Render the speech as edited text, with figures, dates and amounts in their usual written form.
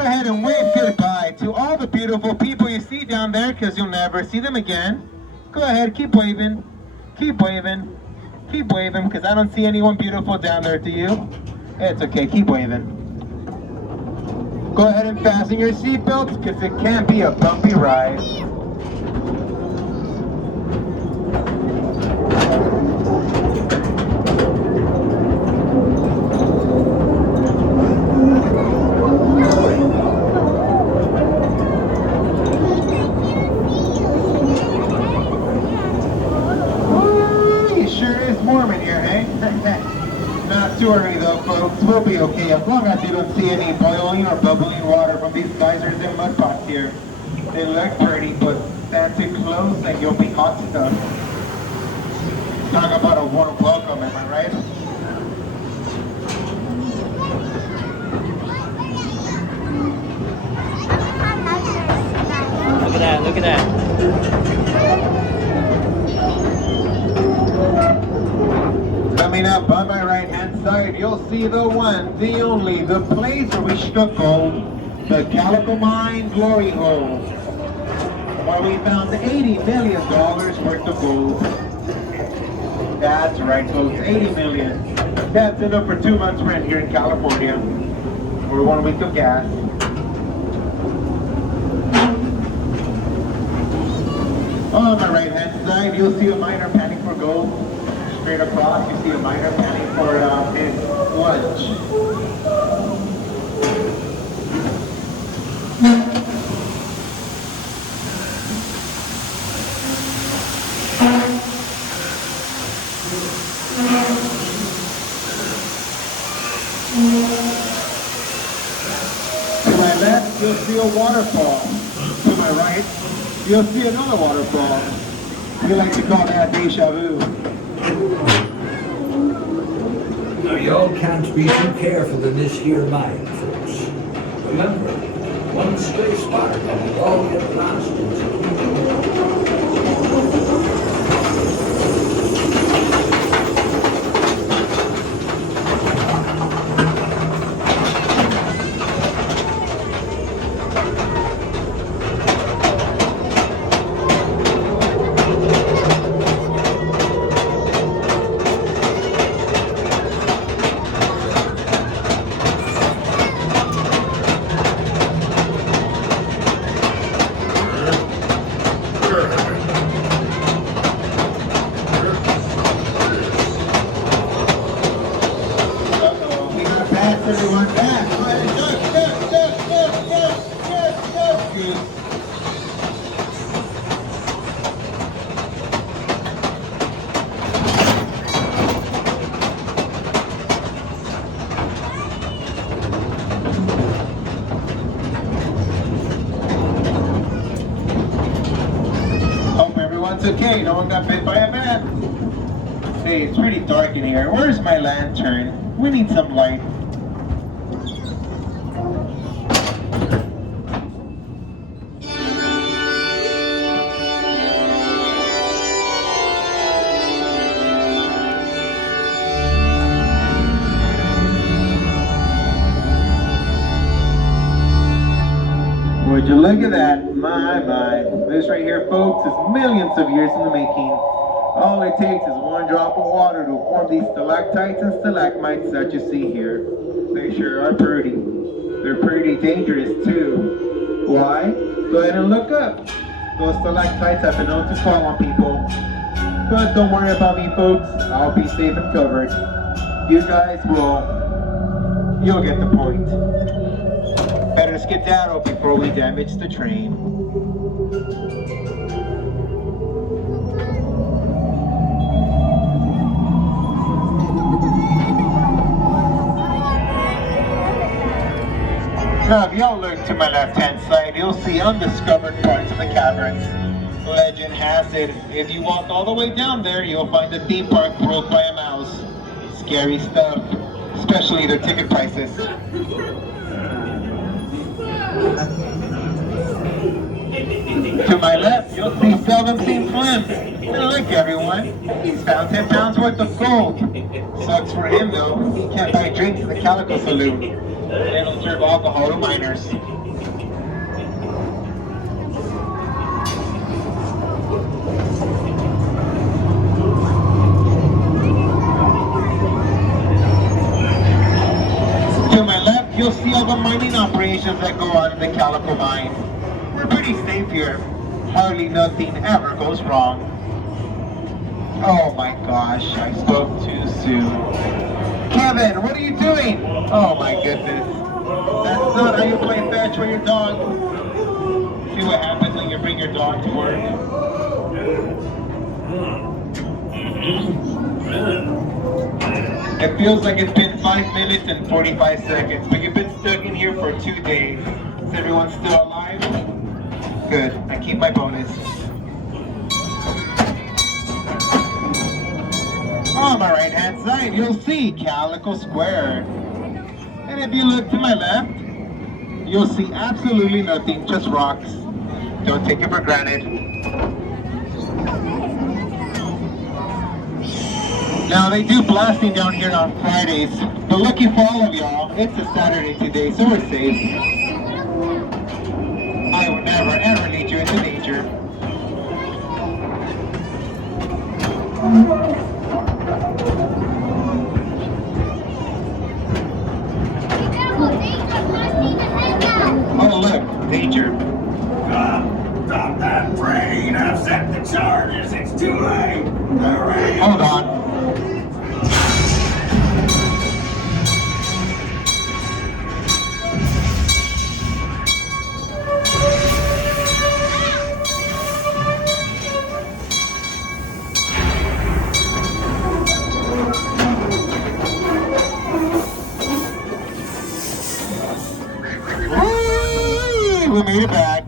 ahead and wave goodbye to all the beautiful people you see down there, because you'll never see them again. Go ahead, keep waving. Keep waving. Keep waving, because I don't see anyone beautiful down there, do you? It's okay, keep waving. Go ahead and fasten your seatbelts, because it can be a bumpy ride. Not too early though, folks. We'll be okay as long as you don't see any boiling or bubbling water from these geysers and mud pots here. They look pretty, but stand too close and you'll be hot stuff. Talk about a warm welcome, am I right? Look at that, look at that. Coming up on my right hand side, you'll see the one, the only, the place where we struck gold, the Calico Mine Glory Hole, where we found $80 million worth of gold. That's right, folks, 80 million. That's enough for 2 months rent here in California, or 1 week of gas. On my right hand side, you'll see a miner panning for gold. Straight across, you see a miner panning for his lunch. To my left, you'll see a waterfall. To my right, you'll see another waterfall. We like to call that deja vu. Now y'all can't be too careful in this here mine, folks. Remember, one stray spark and we all get blasted. Everyone back. Go ahead, Good. Hope everyone's okay. No one got bit by a bat. Hey, it's pretty dark in here. Where's my lantern? We need some light. Would you look at that? My. This right here, folks, is millions of years in the making. All it takes is one drop of water to form these stalactites and stalagmites that you see here. They sure are pretty. They're pretty dangerous too. Why? Go ahead and look up. Those stalactites have been known to fall on people. But don't worry about me, folks. I'll be safe and covered. You guys you'll get the point. Better skedaddle before we damage the train. Now, if y'all look to my left-hand side, you'll see undiscovered parts of the caverns. Legend has it, if you walk all the way down there, you'll find the theme park broke by a mouse. Scary stuff, especially their ticket prices. To my left, you'll see seldom seen Slim. And look, everyone, he's found 10 pounds worth of gold. Sucks for him, though. He can't buy drinks in the Calico Saloon. They don't serve alcohol to minors. To my left, you'll see all the mining operations that go on in the Calico Mine. We're pretty safe here. Hardly nothing ever goes wrong. Oh my gosh, I spoke too soon. Kevin, what are you doing? Oh my goodness. That's not how you play fetch with your dog. See what happens when you bring your dog to work. It feels like it's been 5 minutes and 45 seconds, but you've been stuck in here for 2 days. Is everyone still alive? Good, I keep my bonus. On my right hand side, you'll see Calico Square. And if you look to my left, you'll see absolutely nothing, just rocks. Don't take it for granted. Now they do blasting down here on Fridays, but lucky for all of y'all, it's a Saturday today, so we're safe. I would never ever lead you into danger. Oh look, danger. Stop that train! I've set the charges! It's too late! Hurry! Hold on. Whee! We made it back.